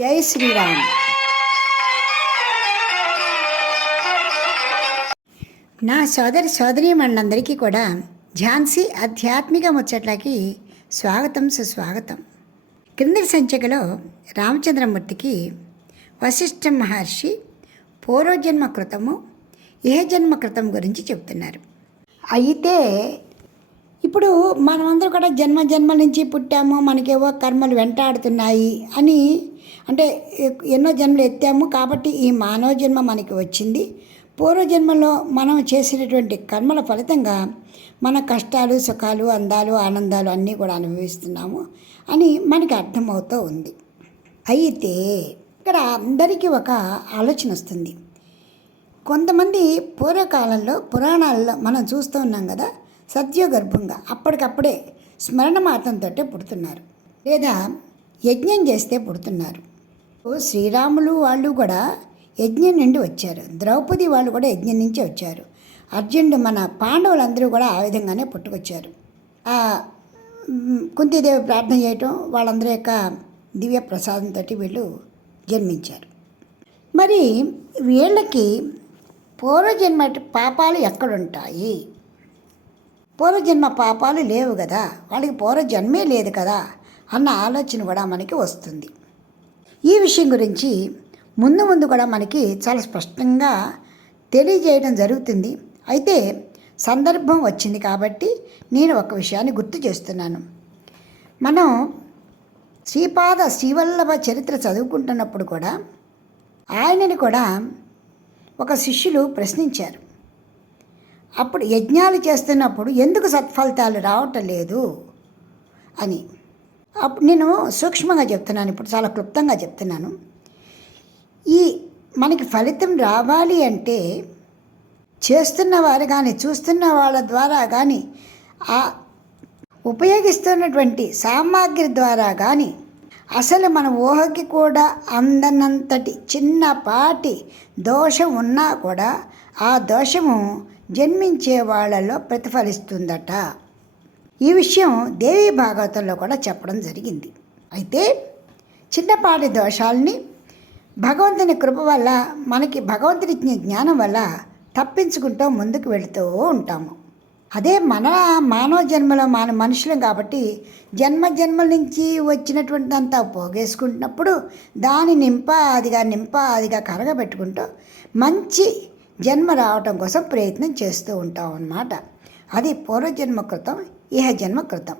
జై శ్రీరామ్. నా సోదరి సోదరీమణులందరికీ కూడా ఝాన్సీ ఆధ్యాత్మిక ముచ్చట్లకి స్వాగతం సుస్వాగతం. క్రింది సంచికలో రామచంద్రమూర్తికి వశిష్ఠ మహర్షి పూర్వజన్మ కృతము ఇహజన్మ కృతం గురించి చెప్తున్నారు. అయితే ఇప్పుడు మనమందరూ కూడా జన్మ జన్మ నుంచి పుట్టాము మనకేవో కర్మలు వెంటాడుతున్నాయి అని అంటే ఎన్నో జన్మలు ఎత్తాము కాబట్టి ఈ మానవ జన్మ మనకి వచ్చింది. పూర్వజన్మలో మనం చేసినటువంటి కర్మల ఫలితంగా మన కష్టాలు సుఖాలు అందాలు ఆనందాలు అన్నీ కూడా అనుభవిస్తున్నాము అని మనకి అర్థమవుతూ ఉంది. అయితే ఇక్కడ అందరికీ ఒక ఆలోచన వస్తుంది. కొంతమంది పూర్వకాలంలో పురాణాల్లో మనం చూస్తూ ఉన్నాం కదా సత్యగర్భంగా అప్పటికప్పుడే స్మరణ మాత్రంతో పుడుతున్నారు. లేదా యజ్ఞం చేస్తే పుడుతున్నారు. శ్రీరాములు వాళ్ళు కూడా యజ్ఞం నుండి వచ్చారు. ద్రౌపది వాళ్ళు కూడా యజ్ఞం నుంచి వచ్చారు. అర్జునుడు మన పాండవులందరూ కూడా ఆ విధంగానే పుట్టుకొచ్చారు. కుంతిదేవి కుంతీదేవి ప్రార్థన చేయటం వాళ్ళందరి యొక్క దివ్య ప్రసాదంతో వీళ్ళు జన్మించారు. మరి వీళ్ళకి పూర్వజన్మ పాపాలు ఎక్కడుంటాయి? పూర్వజన్మ పాపాలు లేవు కదా. వాళ్ళకి పూర్వజన్మే లేదు కదా అన్న ఆలోచన కూడా మనకి వస్తుంది. ఈ విషయం గురించి ముందు ముందు కూడా మనకి చాలా స్పష్టంగా తెలియజేయడం జరుగుతుంది. అయితే సందర్భం వచ్చింది కాబట్టి నేను ఒక విషయాన్ని గుర్తు చేస్తున్నాను. మనం శ్రీపాద శ్రీవల్లభ చరిత్ర చదువుకుంటున్నప్పుడు కూడా ఆయనని కూడా ఒక శిష్యులు ప్రశ్నించారు. అప్పుడు యజ్ఞాలు చేస్తున్నప్పుడు ఎందుకు సత్ఫలితాలు రావటం లేదు అని. అప్పుడు నేను సూక్ష్మంగా చెప్తున్నాను ఇప్పుడు చాలా క్లుప్తంగా చెప్తున్నాను. ఈ మనకి ఫలితం రావాలి అంటే చేస్తున్న వారు కానీ చూస్తున్న వాళ్ళ ద్వారా కానీ ఆ ఉపయోగిస్తున్నటువంటి సామాగ్రి ద్వారా కానీ అసలు మన ఊహకి కూడా అందనంతటి చిన్నపాటి దోషం ఉన్నా కూడా ఆ దోషము జన్మించే వాళ్ళలో ప్రతిఫలిస్తుందట. ఈ విషయం దేవీ భాగవతంలో కూడా చెప్పడం జరిగింది. అయితే చిన్నపాటి దోషాలని భగవంతుని కృప వల్ల మనకి భగవంతుని ఇచ్చిన జ్ఞానం వల్ల తప్పించుకుంటూ ముందుకు వెళుతూ ఉంటాము. అదే మన మానవ జన్మలో మన మనుషులం కాబట్టి జన్మ జన్మల నుంచి వచ్చినటువంటిదంతా పోగేసుకుంటున్నప్పుడు దాని నింపాదిగా నింపాదిగా కరగబెట్టుకుంటూ మంచి జన్మ రావటం కోసం ప్రయత్నం చేస్తూ ఉంటాం అన్నమాట. అది పూర్వజన్మ కృతం ఇహ జన్మ కృతం.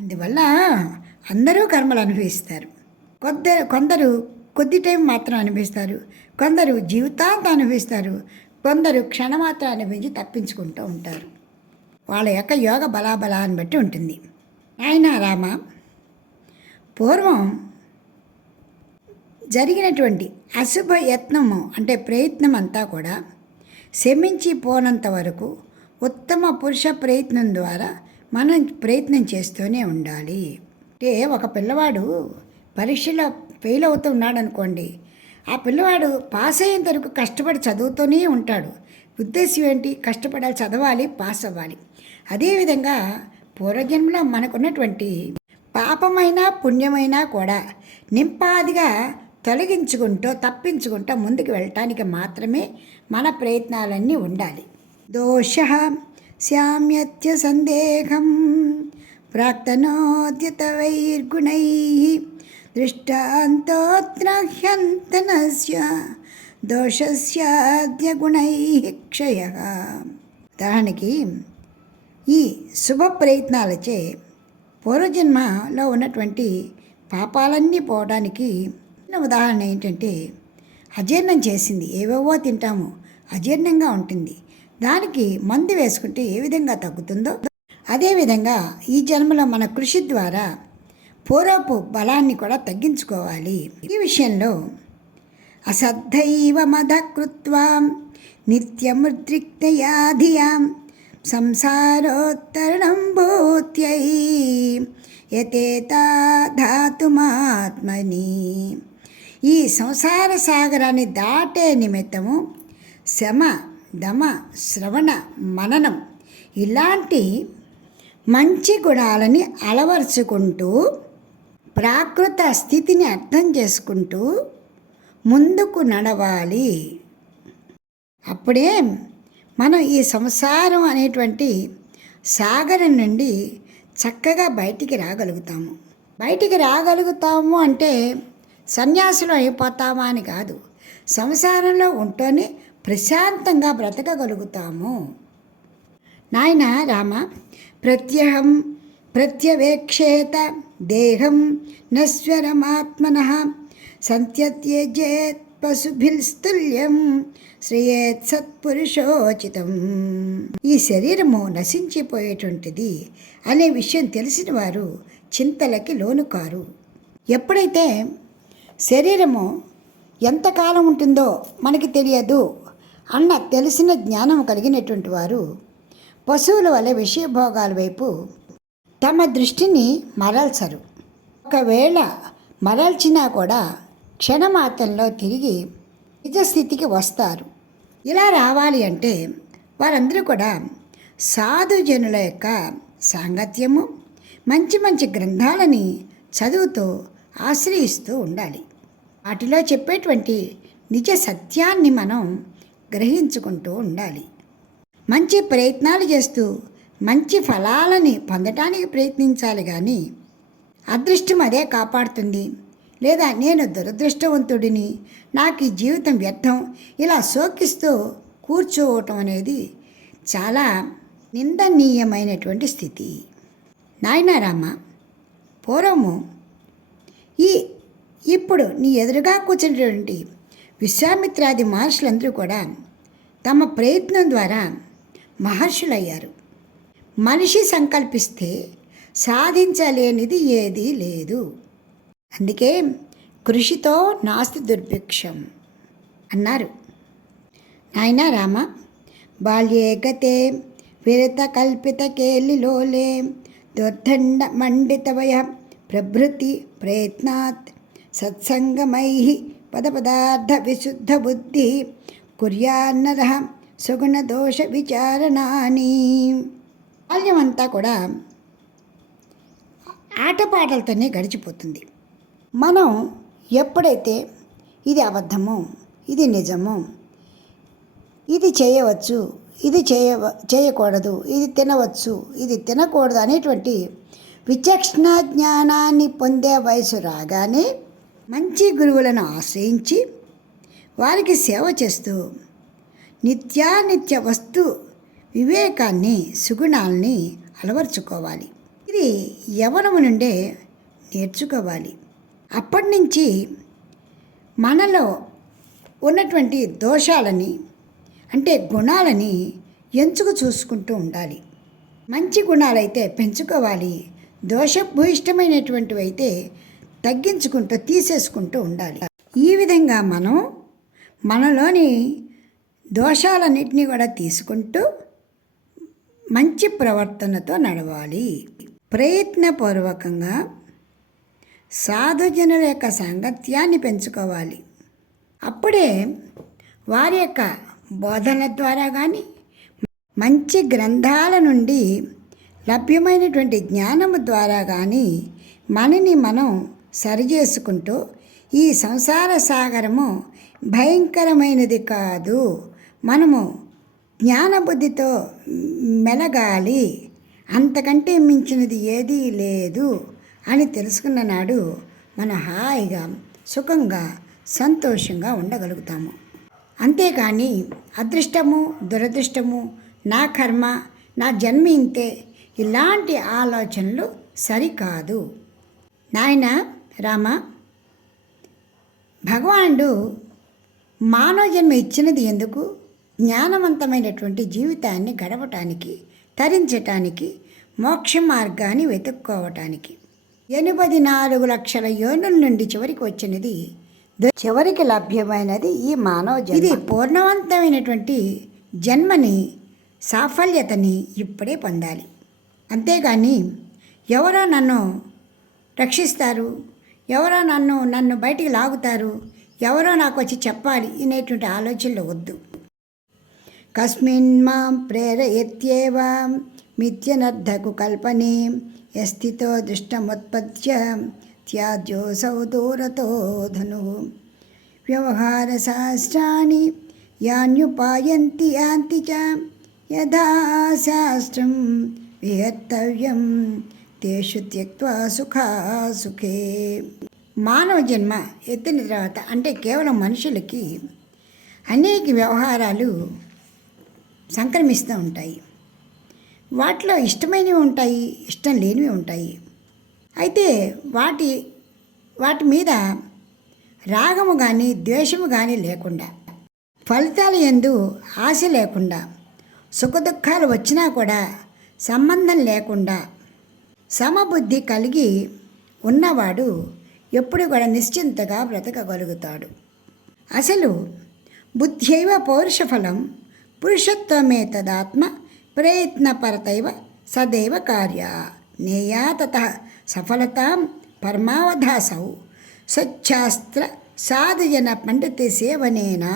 అందువల్ల అందరూ కర్మలు అనుభవిస్తారు. కొందరు కొందరు కొద్ది టైం మాత్రం అనుభవిస్తారు. కొందరు జీవితాంతం అనుభవిస్తారు. కొందరు క్షణమాత్రం అనుభవించి తప్పించుకుంటూ ఉంటారు. వాళ్ళ యొక్క యోగ బలాబలాన్ని బట్టి ఉంటుంది. ఆయన రామ పూర్వం జరిగినటువంటి అశుభ యత్నము అంటే ప్రయత్నం అంతా కూడా శమించి పోనంత వరకు ఉత్తమ పురుష ప్రయత్నం ద్వారా మనం ప్రయత్నం చేస్తూనే ఉండాలి. అంటే ఒక పిల్లవాడు పరీక్షలో ఫెయిల్ అవుతున్నాడు అనుకోండి ఆ పిల్లవాడు పాస్ అయ్యేంత వరకు కష్టపడి చదువుతూనే ఉంటాడు. ఉద్దేశం ఏంటి? కష్టపడాలి చదవాలి పాస్ అవ్వాలి. అదేవిధంగా పూర్వజన్మలో మనకున్నటువంటి పాపమైనా పుణ్యమైనా కూడా నింపాదిగా తొలగించుకుంటూ తప్పించుకుంటూ ముందుకు వెళ్ళటానికి మాత్రమే మన ప్రయత్నాలన్నీ ఉండాలి. దోష శామ్యత్య సందేహం ప్రాక్తనోద్యత వైర్గుణై దృష్టాంతోత్రహ్యంతనస్య దోషస్యాద్య గుణై క్షయ. ఉదాహరణకి ఈ శుభ ప్రయత్నాలచే పూర్వజన్మలో ఉన్నటువంటి పాపాలన్నీ పోవడానికి ఉదాహరణ ఏంటంటే అజీర్ణం చేసింది. ఏవేవో తింటాము. అజీర్ణంగా ఉంటుంది. దానికి మందు వేసుకుంటే ఏ విధంగా తగ్గుతుందో? అదేవిధంగా ఈ జన్మలో మన కృషి ద్వారా పూర్వపు బలాన్ని కూడా తగ్గించుకోవాలి. ఈ విషయంలో అసద్ధైవ మద కృత్వా నిత్యముద్రిక్తయా ధియాం సంసారోత్తరణం భూత్యై యతేతా ధాతుమాత్మని. ఈ సంసార సాగరాన్ని దాటే నిమిత్తము శమ దమ శ్రవణ మననం ఇలాంటి మంచి గుణాలని అలవరుచుకుంటూ ప్రాకృత స్థితిని అర్థం చేసుకుంటూ ముందుకు నడవాలి. అప్పుడే మనం ఈ సంసారం అనేటువంటి సాగరం నుండి చక్కగా బయటికి రాగలుగుతాము. బయటికి రాగలుగుతాము అంటే సన్యాసులు అయిపోతామా అని కాదు. సంసారంలో ఉంటూనే ప్రశాంతంగా బ్రతకగలుగుతాము. నాయన రామ ప్రత్యహం ప్రత్యవేక్షేత దేహం నశ్వరమాత్మన సంత్యత్యజేత్ పశుభిల్స్తుల్యం శ్రేయేత్ సత్పురుషోచితం. ఈ శరీరము నశించిపోయేటువంటిది అనే విషయం తెలిసిన వారు చింతలకి లోను కారు ఎప్పుడైతే శరీరము ఎంతకాలం ఉంటుందో మనకి తెలియదు. అన్న తెలిసిన జ్ఞానం కలిగినటువంటి వారు పశువుల వలె విషయభోగాల వైపు తమ దృష్టిని మరల్చరు. ఒకవేళ మరల్చినా కూడా క్షణమాత్రంలో తిరిగి నిజస్థితికి వస్తారు. ఇలా రావాలి అంటే వారందరూ కూడా సాధుజనుల యొక్క సాంగత్యము మంచి మంచి గ్రంథాలని చదువుతూ ఆశ్రయిస్తూ ఉండాలి. వాటిలో చెప్పేటువంటి నిజ సత్యాన్ని మనం గ్రహించుకుంటూ ఉండాలి. మంచి ప్రయత్నాలు చేస్తూ మంచి ఫలాలని పొందటానికి ప్రయత్నించాలి కానీ అదృష్టం అదే కాపాడుతుంది. లేదా నేను దురదృష్టవంతుడిని నాకు ఈ జీవితం వ్యర్థం ఇలా శోకిస్తూ కూర్చోవటం అనేది చాలా నిందనీయమైనటువంటి స్థితి. నాయనారామ పూర్వము ఈ ఇప్పుడు నీ ఎదురుగా కూర్చున్నటువంటి విశ్వామిత్రాది మహర్షులందరూ కూడా తమ ప్రయత్నం ద్వారా మహర్షులయ్యారు. మనిషి సంకల్పిస్తే సాధించలేనిది ఏదీ లేదు. అందుకే కృషితో నాస్తి దుర్భిక్షం అన్నారు. నాయన రామ బాల్యే గతే విరత కల్పిత కేలిలోలే దుర్దండ మండితవయ ప్రభృతి ప్రయత్నాత్ సత్సంగమై పదపదార్థ విశుద్ధ బుద్ధి కుర్యాన్నర సుగుణ దోష విచారణాని బాల్యమంతా కూడా ఆటపాటలతోనే గడిచిపోతుంది. మనం ఎప్పుడైతే ఇది అబద్ధము ఇది నిజము ఇది చేయవచ్చు ఇది చేయ చేయకూడదు ఇది తినవచ్చు ఇది తినకూడదు అనేటువంటి విచక్షణ జ్ఞానాన్ని పొందే వయసు రాగానే మంచి గురువులను ఆశ్రయించి వారికి సేవ చేస్తూ నిత్యానిత్య వస్తు వివేకాన్ని సుగుణాల్ని అలవర్చుకోవాలి. ఇది యవనము నుండే నేర్చుకోవాలి. అప్పటి నుంచి మనలో ఉన్నటువంటి దోషాలని అంటే గుణాలని ఎంచుకు చూసుకుంటూ ఉండాలి. మంచి గుణాలైతే పెంచుకోవాలి. దోషభూయిష్టమైనటువంటివి అయితే తగ్గించుకుంటూ తీసేసుకుంటూ ఉండాలి. ఈ విధంగా మనం మనలోని దోషాలన్నింటినీ కూడా తీసుకుంటూ మంచి ప్రవర్తనతో నడవాలి. ప్రయత్నపూర్వకంగా సాధుజనుల యొక్క సాంగత్యాన్ని పెంచుకోవాలి. అప్పుడే వారి యొక్క బోధన ద్వారా కానీ మంచి గ్రంథాల నుండి లభ్యమైనటువంటి జ్ఞానము ద్వారా కానీ మనని మనం సరిచేసుకుంటూ ఈ సంసార సాగరము భయంకరమైనది కాదు. మనము జ్ఞానబుద్ధితో మెలగాలి. అంతకంటే మించినది ఏదీ లేదు అని తెలుసుకున్న నాడు మనం హాయిగా సుఖంగా సంతోషంగా ఉండగలుగుతాము. అంతేకాని అదృష్టము దురదృష్టము నా కర్మ నా జన్మ ఇంతే ఇలాంటి ఆలోచనలు సరికాదు. నాయన రామ భగవానుడు మానవ జన్మ ఇచ్చినది ఎందుకు? జ్ఞానవంతమైనటువంటి జీవితాన్ని గడపటానికి తరించటానికి మోక్ష మార్గాన్ని వెతుక్కోవటానికి. ఎనిమిది నాలుగు లక్షల యోనుల నుండి చివరికి వచ్చినది చివరికి లభ్యమైనది ఈ మానవ జన్మ ఇది పూర్ణవంతమైనటువంటి జన్మని సాఫల్యతని ఇప్పుడే పొందాలి. అంతేగాని ఎవరో నన్ను రక్షిస్తారు? ఎవరో నన్ను నన్ను బయటికి లాగుతారు? ఎవరో నాకు వచ్చి చెప్పాలి అనేటువంటి ఆలోచనలు వద్దు. కస్మిన్ మాం ప్రేరయత్యేవ మిథ్యనర్థకు కల్పనే యస్థితో దృష్టముత్పత్య త్యాజ్యోసౌ దూరతో ధను. వ్యవహారశాస్త్రాన్ని యాన్యుపాయంతి యాంతి చ యథా శాస్త్రం విహర్తవ్యం తేషు త్యక్వా సుఖా సుఖే. మానవ జన్మ ఎత్తిన తర్వాత అంటే కేవలం మనుషులకి అనేక వ్యవహారాలు సంక్రమిస్తూ ఉంటాయి. వాటిలో ఇష్టమైనవి ఉంటాయి ఇష్టం లేనివి ఉంటాయి. అయితే వాటి వాటి మీద రాగము కానీ ద్వేషము కానీ లేకుండా ఫలితాలు ఎందు ఆశ లేకుండా సుఖదుఖాలు వచ్చినా కూడా సంబంధం లేకుండా సమబుద్ధి కలిగి ఉన్నవాడు ఎప్పుడు కూడా నిశ్చింతగా బ్రతకగలుగుతాడు. అసలు బుద్ధ్యైవ పౌరుషఫలం పురుషత్వమే తదాత్మ ప్రయత్నపరతైవ సదైవ కార్య. నేయా తత సఫలతాం పరమావధాసౌ స్వచ్ఛాస్త్ర సాధుజన పండిత సేవనేనా.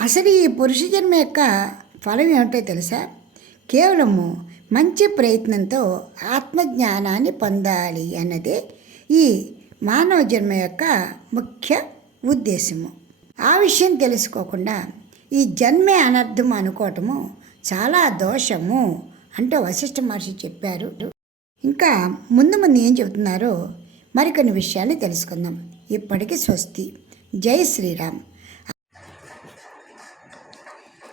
అసలు ఈ పురుష జన్మ యొక్క ఫలం ఏమిటో తెలుసా? కేవలము మంచి ప్రయత్నంతో ఆత్మజ్ఞానాన్ని పొందాలి అన్నదే ఈ మానవ జన్మ యొక్క ముఖ్య ఉద్దేశము. ఆ విషయం తెలుసుకోకుండా ఈ జన్మే అనర్థం అనుకోవటము చాలా దోషము అంటూ వశిష్ఠ మహర్షి చెప్పారు. ఇంకా ముందు ముందు ఏం చెబుతున్నారో మరికొన్ని విషయాన్ని తెలుసుకుందాం. ఇప్పటికీ స్వస్తి. జై శ్రీరామ్.